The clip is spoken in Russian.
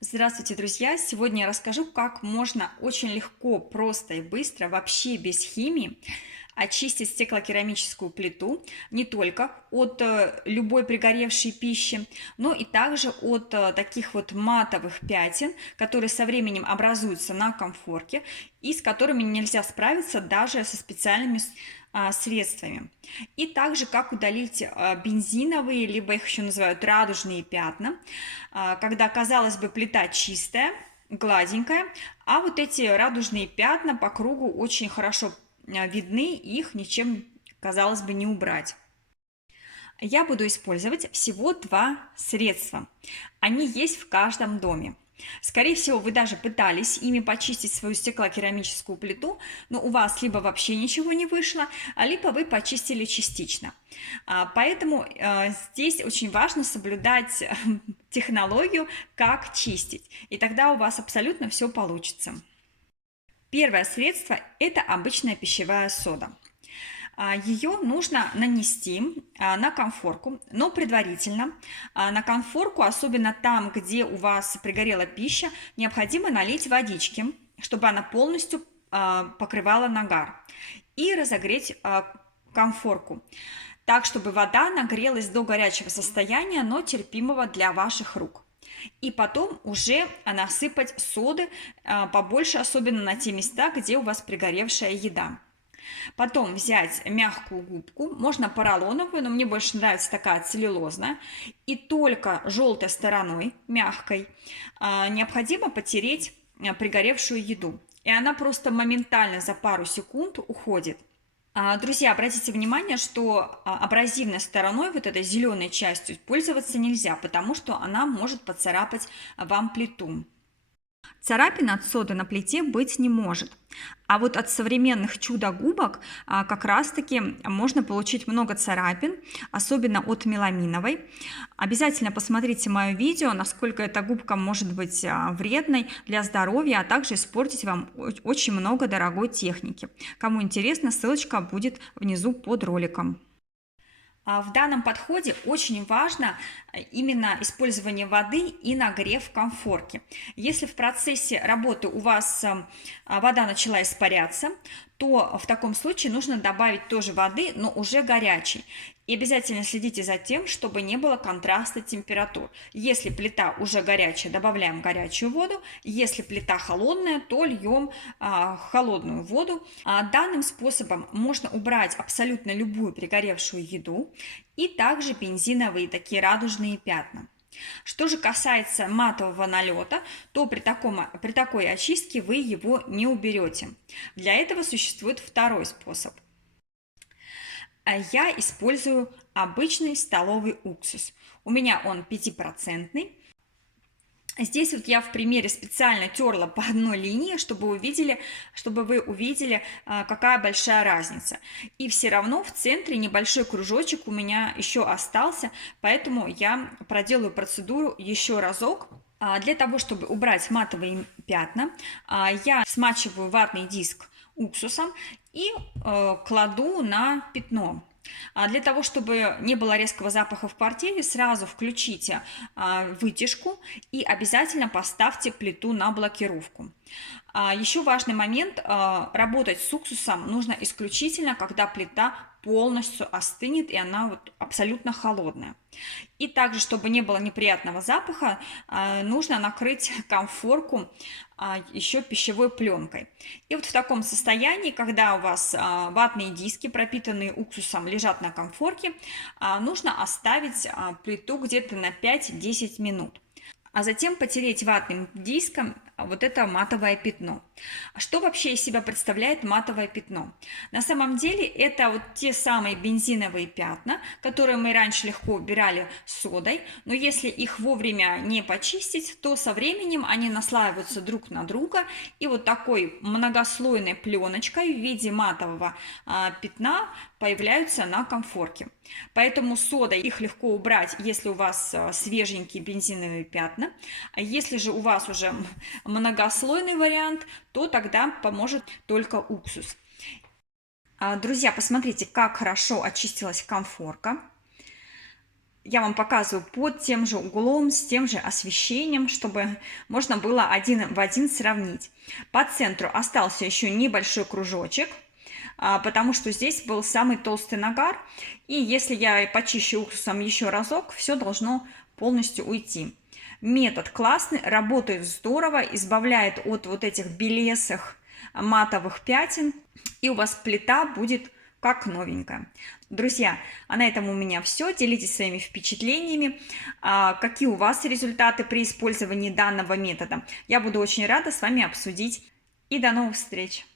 Здравствуйте, друзья! Сегодня я расскажу, как можно очень легко, просто и быстро, вообще без химии, очистить стеклокерамическую плиту не только от любой пригоревшей пищи, но и также от таких вот матовых пятен, которые со временем образуются на конфорке и с которыми нельзя справиться даже со специальными средствами. И также как удалить бензиновые, либо их еще называют радужные пятна, когда, казалось бы, плита чистая, гладенькая, а вот эти радужные пятна по кругу очень хорошо видны, их ничем, казалось бы, не убрать. Я буду использовать всего два средства. Они есть в каждом доме. Скорее всего, вы даже пытались ими почистить свою стеклокерамическую плиту, но у вас либо вообще ничего не вышло, либо вы почистили частично. Поэтому здесь очень важно соблюдать технологию, как чистить, и тогда у вас абсолютно все получится. Первое средство – это обычная пищевая сода. Ее нужно нанести на конфорку, но предварительно на конфорку, особенно там, где у вас пригорела пища, необходимо налить водички, чтобы она полностью покрывала нагар, и разогреть конфорку так, чтобы вода нагрелась до горячего состояния, но терпимого для ваших рук. И потом уже насыпать соды побольше, особенно на те места, где у вас пригоревшая еда. Потом взять мягкую губку, можно поролоновую, но мне больше нравится такая целлюлозная, и только желтой стороной, мягкой, необходимо потереть пригоревшую еду. И она просто моментально за пару секунд уходит. Друзья, обратите внимание, что абразивной стороной, вот этой зеленой частью, пользоваться нельзя, потому что она может поцарапать вам плиту. Царапин от соды на плите быть не может. А вот от современных чудо-губок как раз-таки можно получить много царапин, особенно от меламиновой. Обязательно посмотрите мое видео, насколько эта губка может быть вредной для здоровья, а также испортить вам очень много дорогой техники. Кому интересно, ссылочка будет внизу под роликом. В данном подходе очень важно именно использование воды и нагрев конфорки. Если в процессе работы у вас вода начала испаряться, то в таком случае нужно добавить тоже воды, но уже горячей. И обязательно следите за тем, чтобы не было контраста температур. Если плита уже горячая, добавляем горячую воду. Если плита холодная, то льем холодную воду. Данным способом можно убрать абсолютно любую пригоревшую еду и также бензиновые такие радужные пятна. Что же касается матового налета, то при такой очистке вы его не уберете. Для этого существует второй способ. Я использую обычный столовый уксус. У меня он 5%. Здесь вот я в примере специально терла по одной линии, чтобы вы увидели, какая большая разница. И все равно в центре небольшой кружочек у меня еще остался, поэтому я проделаю процедуру еще разок. Для того, чтобы убрать матовые пятна, я смачиваю ватный диск уксусом и кладу на пятно. Для того, чтобы не было резкого запаха в квартире, сразу включите вытяжку и обязательно поставьте плиту на блокировку. Еще важный момент: работать с уксусом нужно исключительно, когда плита полностью остынет и она вот абсолютно холодная. И также, чтобы не было неприятного запаха, нужно накрыть конфорку еще пищевой пленкой. И вот в таком состоянии, когда у вас ватные диски, пропитанные уксусом, лежат на конфорке, нужно оставить плиту где-то на 5-10 минут. А затем потереть ватным диском вот это матовое пятно. Что вообще из себя представляет матовое пятно? На самом деле это вот те самые бензиновые пятна, которые мы раньше легко убирали содой, но если их вовремя не почистить, то со временем они наслаиваются друг на друга, и вот такой многослойной пленочкой в виде матового пятна появляются на конфорке. Поэтому содой их легко убрать, если у вас свеженькие бензиновые пятна. А если же у вас уже многослойный вариант, то тогда поможет только уксус. Друзья, посмотрите, как хорошо очистилась конфорка. Я вам показываю под тем же углом, с тем же освещением, чтобы можно было один в один сравнить. По центру остался еще небольшой кружочек, потому что здесь был самый толстый нагар. И если я почищу уксусом еще разок, все должно полностью уйти. Метод классный, работает здорово, избавляет от вот этих белесых матовых пятен, и у вас плита будет как новенькая. Друзья, а на этом у меня все. Делитесь своими впечатлениями, какие у вас результаты при использовании данного метода. Я буду очень рада с вами обсудить. И до новых встреч!